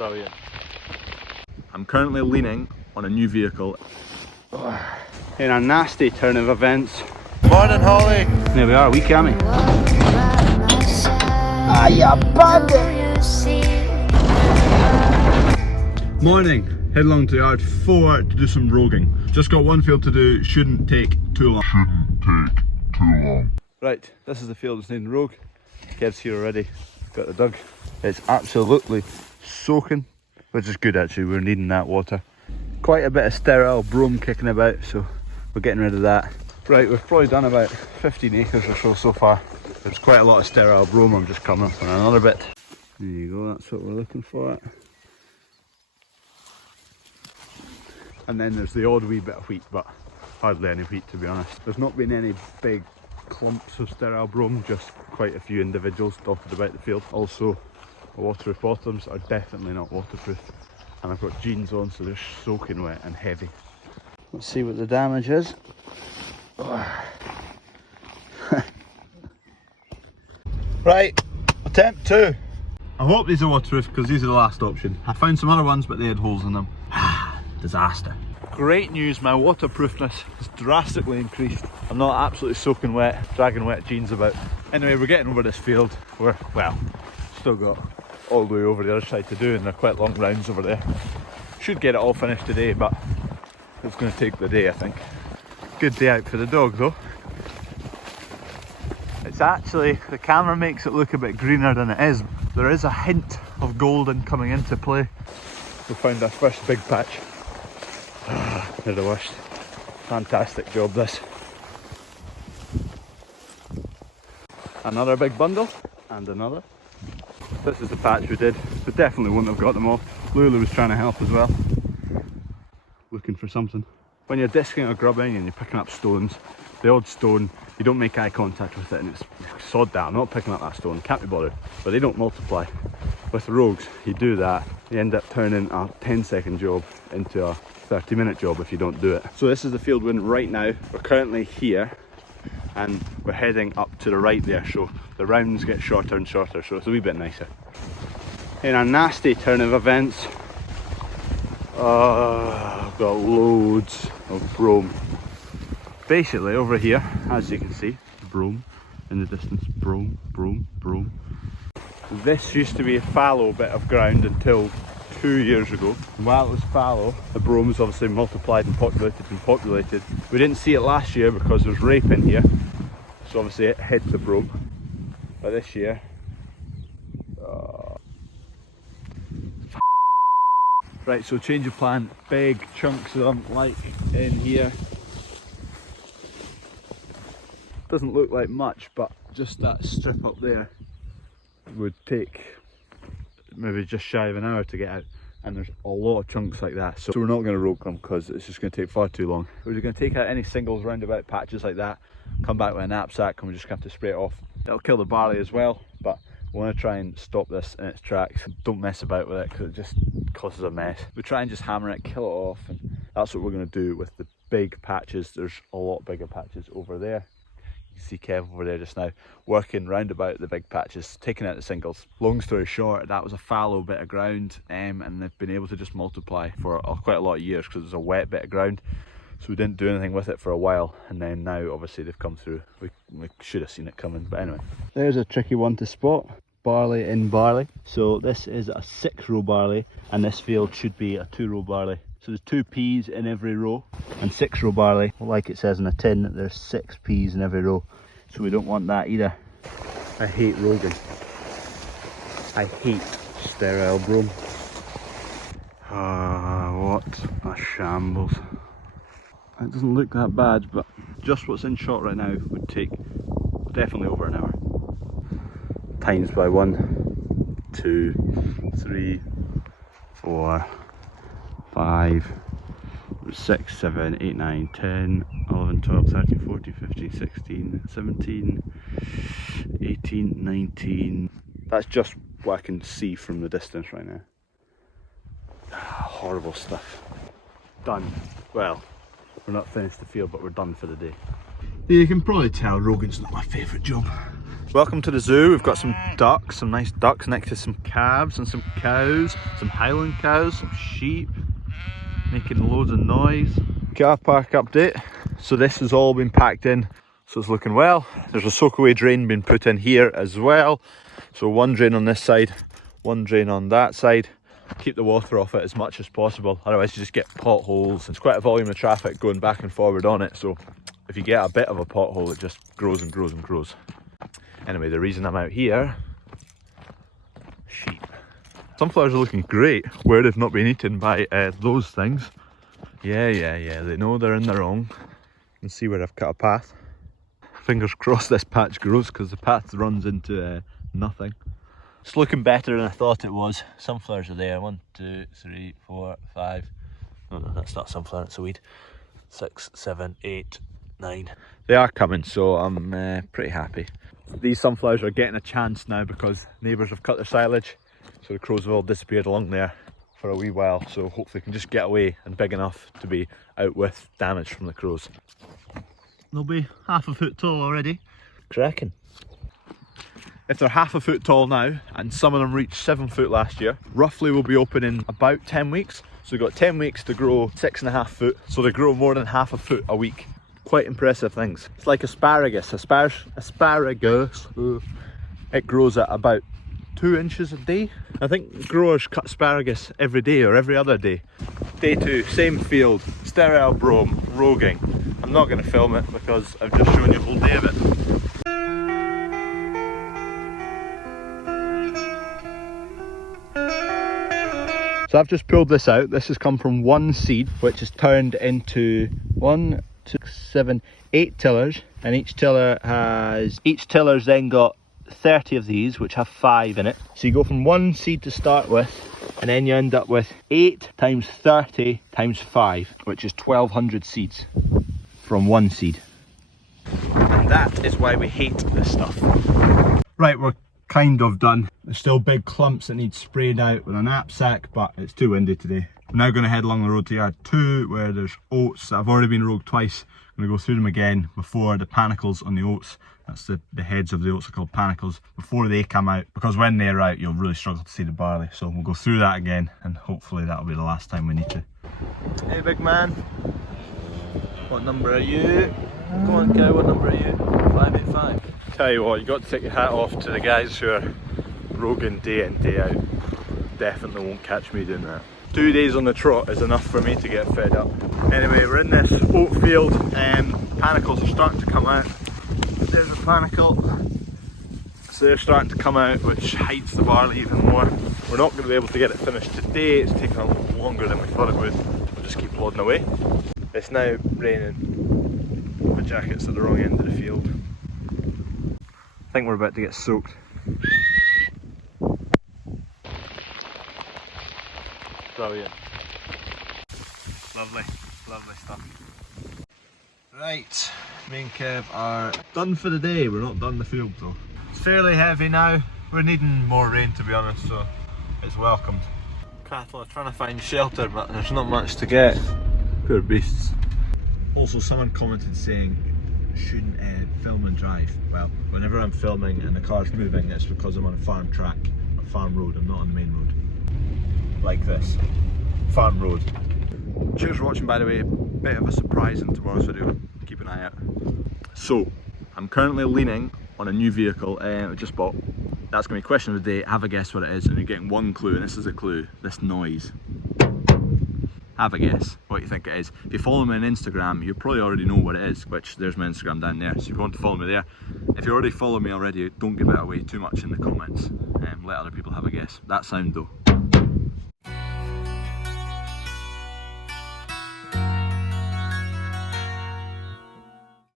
Brilliant. I'm currently leaning on a new vehicle. In a nasty turn of events. Morning, Holly. There we are, wee Cammy. Ah, you bandit. Morning, head along to yard 4 to do some roguing. Just got one field to do, shouldn't take too long. Right, this is the field that's needing rogue. Kids here already, got the dug. It's absolutely soaking, which is good actually, we're needing that water. Quite a bit of sterile brome kicking about, so we're getting rid of that. Right, we've probably done about 15 acres or so far. There's quite a lot of sterile brome, I'm just coming up on another bit. There you go, that's what we're looking for. And then there's the odd wee bit of wheat, but hardly any wheat to be honest. There's not been any big clumps of sterile brome, just quite a few individuals dotted about the field. Also, the waterproof bottoms are definitely not waterproof. And I've got jeans on, so they're soaking wet and heavy. Let's see what the damage is. Right, attempt 2. I hope these are waterproof because these are the last option. I found some other ones but they had holes in them. Disaster. Great news, my waterproofness has drastically increased. I'm not absolutely soaking wet, dragging wet jeans about. Anyway, we're getting over this field. We're, well, still got all the way over the other side to do and they're quite long rounds over there. Should get it all finished today, but it's going to take the day I think. Good day out for the dog though. It's actually, the camera makes it look a bit greener than it is. There is a hint of golden coming into play. We found our first big patch. They're the worst. Fantastic job this. Another big bundle and another. This is the patch we did. We definitely wouldn't have got them all. Lulu was trying to help as well. Looking for something. When you're disking or grubbing and you're picking up stones, the odd stone, you don't make eye contact with it and it's sod that, I'm not picking up that stone, can't be bothered. But they don't multiply. With the rogues, you do that, you end up turning a 10-second job into a 30-minute job if you don't do it. So this is the field we're in right now. We're currently here and we're heading up to the right there, so the rounds get shorter and shorter, so it's a wee bit nicer. In a nasty turn of events, I've got loads of brome. Basically over here, as you can see, brome in the distance, brome, brome, brome. This used to be a fallow bit of ground until 2 years ago. And while it was fallow, the brome's obviously multiplied and populated. We didn't see it last year because there was rape in here, so obviously it hid the brome. But this year, right, so change of plan, big chunks of them like in here. Doesn't look like much, but just that strip up there would take maybe just shy of an hour to get out, and there's a lot of chunks like that, so we're not going to rope them because it's just going to take far too long. We're going to take out any singles roundabout patches like that, come back with a knapsack and we just have to spray it off. It'll kill the barley as well, but we want to try and stop this in its tracks. Don't mess about with it because it just causes a mess. We try and just hammer it, kill it off, and that's what we're going to do with the big patches. There's a lot bigger patches over there. You see Kev over there just now working round about the big patches, taking out the singles. Long story short, that was a fallow bit of ground, and they've been able to just multiply for quite a lot of years because it was a wet bit of ground, so we didn't do anything with it for a while, and then now obviously they've come through. We should have seen it coming, but anyway. There's a tricky one to spot. Barley in barley. So this is a 6-row barley and this field should be a 2-row barley. So there's 2 peas in every row, and 6-row barley, like it says in a tin, there's 6 peas in every row. So we don't want that either. I hate roguing. I hate sterile brome. What a shambles. It doesn't look that bad, but just what's in shot right now would take definitely over an hour. Times by 1, 2, 3, 4, 5, 6, 7, 8, 9, 10, 11, 12, 13, 14, 15, 16, 17, 18, 19. That's just what I can see from the distance right now. Horrible stuff. Done. Well, we're not finished the field, but we're done for the day. You can probably tell roguing's not my favourite job. Welcome to the zoo. We've got some ducks, some nice ducks next to some calves and some cows, some Highland cows, some sheep, making loads of noise. Car park update. So this has all been packed in, so it's looking well. There's a soak-away drain being put in here as well. So one drain on this side, one drain on that side. Keep the water off it as much as possible, otherwise you just get potholes. It's quite a volume of traffic going back and forward on it, so if you get a bit of a pothole, it just grows and grows and grows. Anyway, the reason I'm out here, sheep. Sunflowers are looking great where they've not been eaten by those things. Yeah, they know they're in the wrong. You can see where I've cut a path. Fingers crossed this patch grows, because the path runs into nothing. It's looking better than I thought it was. Sunflowers are there. 1, 2, 3, 4, 5. Oh no, that's not sunflower, it's a weed. 6, 7, 8, 9. They are coming, so I'm pretty happy. These sunflowers are getting a chance now because neighbours have cut their silage, so the crows have all disappeared along there for a wee while, so hopefully can just get away and big enough to be out with damage from the crows. They'll be half a foot tall already. Cracking. If they're half a foot tall now, and some of them reached 7 foot last year, roughly will be open in about 10 weeks. So we've got 10 weeks to grow 6.5 foot, so they grow more than half a foot a week. Quite impressive things. It's like asparagus. Asparagus. It grows at about 2 inches a day. I think growers cut asparagus every day or every other day. Day 2, same field, sterile brome, roguing. I'm not going to film it because I've just shown you a whole day of it. So I've just pulled this out. This has come from one seed, which has turned into 1, 2, 7, 8 tillers, and each tiller's then got 30 of these, which have 5 in it. So you go from one seed to start with, and then you end up with 8 times 30 times 5, which is 1,200 seeds from one seed. And that is why we hate this stuff. Right, we're kind of done. There's still big clumps that need sprayed out with a knapsack, but it's too windy today. I'm now going to head along the road to yard 2, where there's oats that have already been rogued twice. I'm going to go through them again before the panicles on the oats. That's the heads of the oats are called panicles, before they come out, because when they're out you'll really struggle to see the barley. So we'll go through that again, and hopefully that'll be the last time we need to. Hey big man, what number are you? Come on cow, what number are you? 585. Tell you what, you got to take your hat off to the guys who are roguing day in day out. Definitely won't catch me doing that. 2 days on the trot is enough for me to get fed up. Anyway, we're in this oat field and panicles are starting to come out. There's a panicle. So they're starting to come out, which hides the barley even more. We're not going to be able to get it finished today. It's taken a little longer than we thought it would. We'll just keep plodding away. It's now raining. My jacket's at the wrong end of the field. I think we're about to get soaked. Brilliant. Lovely, lovely stuff. Right, me and Kev are done for the day. We're not done the field though. It's fairly heavy now. We're needing more rain to be honest, so it's welcomed. Cattle are trying to find shelter, but there's not much to get. Poor beasts. Also, someone commented saying, shouldn't film and drive. Well, whenever I'm filming and the car's moving, it's because I'm on a farm track, a farm road. I'm not on the main road. Like this. Farm road. Cheers for watching, by the way. Bit of a surprise in tomorrow's video. Keep an eye out. So, I'm currently leaning on a new vehicle I just bought. That's going to be question of the day. Have a guess what it is, and you're getting one clue, and this is a clue. This noise. Have a guess what you think it is. If you follow me on Instagram, you probably already know what it is, which there's my Instagram down there. So if you want to follow me there. If you already follow me already, don't give it away too much in the comments. Let other people have a guess. That sound though.